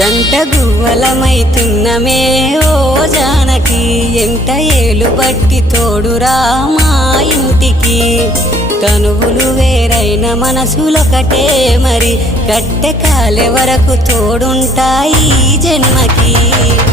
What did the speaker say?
జంట గువ్వలమైతున్నమే ఓ జానకి ఎంట ఏలు బట్టి తోడురా మా ఇంటికి తనువులు వేరైన మనసులొకటే మరి కట్టె కాలే వరకు తోడుంటాయి జన్మకి